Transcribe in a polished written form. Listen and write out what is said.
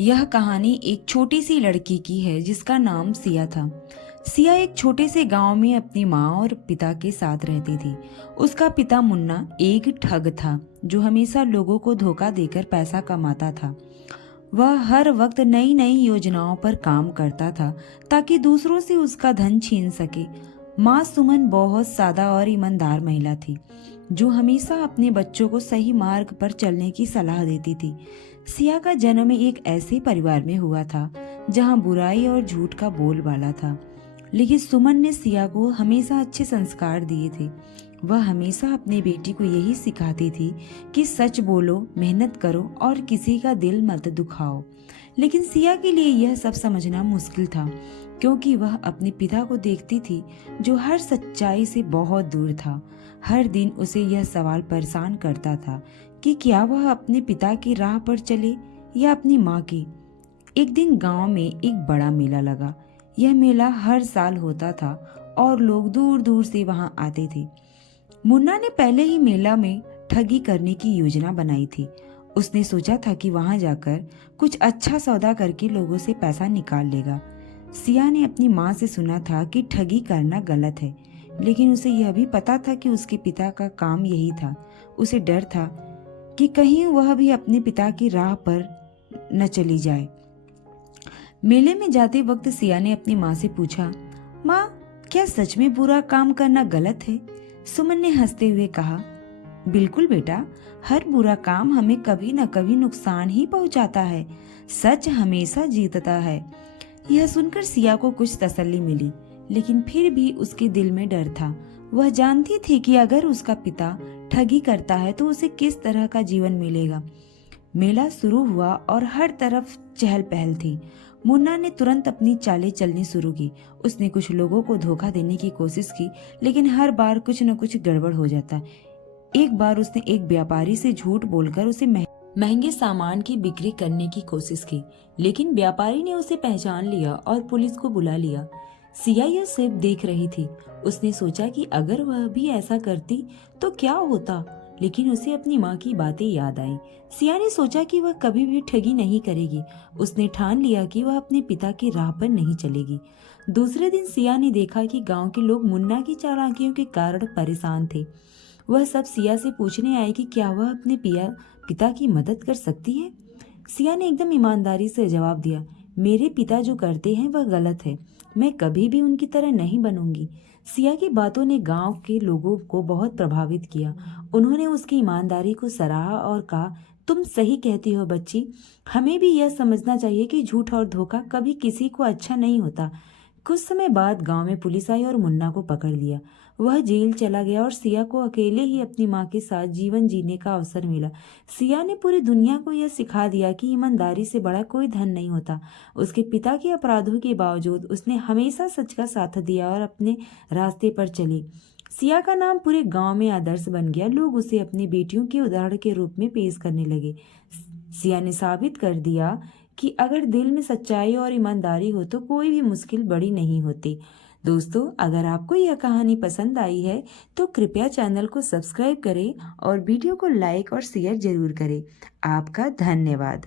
यह कहानी एक छोटी सी लड़की की है जिसका नाम सिया था। सिया एक छोटे से गांव में अपनी माँ और पिता के साथ रहती थी। उसका पिता मुन्ना एक ठग था जो हमेशा लोगों को धोखा देकर पैसा कमाता था। वह हर वक्त नई नई योजनाओं पर काम करता था ताकि दूसरों से उसका धन छीन सके। माँ सुमन बहुत सादा और ईमानदार महिला थी जो हमेशा अपने बच्चों को सही मार्ग पर चलने की सलाह देती थी। सिया का जन्म एक ऐसे परिवार में हुआ था जहाँ बुराई और झूठ का बोलबाला था, लेकिन सुमन ने सिया को हमेशा अच्छे संस्कार दिए थे। वह हमेशा अपनी बेटी को यही सिखाती थी कि सच बोलो, मेहनत करो और किसी का दिल मत दुखाओ। लेकिन सिया के लिए यह सब समझना मुश्किल था क्योंकि वह अपने पिता को देखती थी जो हर सच्चाई से बहुत दूर था। हर दिन उसे यह सवाल परेशान करता था कि क्या वह अपने पिता की राह पर चले या अपनी माँ की। एक दिन गांव में एक बड़ा मेला लगा। यह मेला हर साल होता था और लोग दूर दूर से वहां आते थे। मुन्ना ने पहले ही मेला में ठगी करने की योजना बनाई थी। उसने सोचा था कि वहां जाकर कुछ अच्छा सौदा करके लोगों से पैसा निकाल लेगा। सिया ने अपनी माँ से सुना था कि ठगी करना गलत है, लेकिन उसे यह भी पता था कि उसके पिता का काम यही था। उसे डर था कि कहीं वह भी अपने पिता की राह पर न चली जाए। मेले में जाते वक्त सिया ने अपनी माँ से पूछा, माँ, क्या सच में बुरा काम करना गलत है? सुमन ने हंसते हुए कहा, बिल्कुल बेटा, हर बुरा काम हमें कभी न कभी नुकसान ही पहुंचाता है। सच हमेशा जीतता है। यह सुनकर सिया को कुछ तसल्ली मिली, लेकिन फिर भी उसके दिल में डर था। वह जानती थी कि अगर उसका पिता ठगी करता है तो उसे किस तरह का जीवन मिलेगा। मेला शुरू हुआ और हर तरफ चहल पहल थी। मुन्ना ने तुरंत अपनी चालें चलनी शुरू की। उसने कुछ लोगों को धोखा देने की कोशिश की, लेकिन हर बार कुछ न कुछ गड़बड़ हो जाता। एक बार उसने एक व्यापारी से झूठ बोलकर उसे महंगे सामान की बिक्री करने की कोशिश की, लेकिन व्यापारी ने उसे पहचान लिया और पुलिस को बुला लिया। सिया यह सब देख रही थी। उसने सोचा कि अगर वह भी ऐसा करती तो क्या होता, लेकिन उसे अपनी माँ की बातें याद आई। सिया ने सोचा कि वह कभी भी ठगी नहीं करेगी। उसने ठान लिया कि वह अपने पिता की राह पर नहीं चलेगी। दूसरे दिन सिया ने देखा कि गांव के लोग मुन्ना की चालाकियों के कारण परेशान थे। वह सब सिया से पूछने आए कि क्या वह अपने पिता की मदद कर सकती है। सिया ने एकदम ईमानदारी से जवाब दिया, मेरे पिता जो करते हैं वह गलत है। मैं कभी भी उनकी तरह नहीं बनूंगी। सिया की बातों ने गांव के लोगों को बहुत प्रभावित किया। उन्होंने उसकी ईमानदारी को सराहा और कहा, तुम सही कहती हो बच्ची। हमें भी यह समझना चाहिए कि झूठ और धोखा कभी किसी को अच्छा नहीं होता। कुछ समय बाद गांव में पुलिस आई और मुन्ना को पकड़ लिया। वह जेल चला गया और सिया को अकेले ही अपनी माँ के साथ जीवन जीने का अवसर मिला। सिया ने पूरी दुनिया को यह सिखा दिया कि ईमानदारी से बड़ा कोई धन नहीं होता। उसके पिता के अपराधों के बावजूद उसने हमेशा सच का साथ दिया और अपने रास्ते पर चली। सिया का नाम पूरे गांव में आदर्श बन गया। लोग उसे अपनी बेटियों के उदाहरण के रूप में पेश करने लगे। सिया ने साबित कर दिया कि अगर दिल में सच्चाई और ईमानदारी हो तो कोई भी मुश्किल बड़ी नहीं होती। दोस्तों, अगर आपको यह कहानी पसंद आई है तो कृपया चैनल को सब्सक्राइब करें और वीडियो को लाइक और शेयर जरूर करें। आपका धन्यवाद।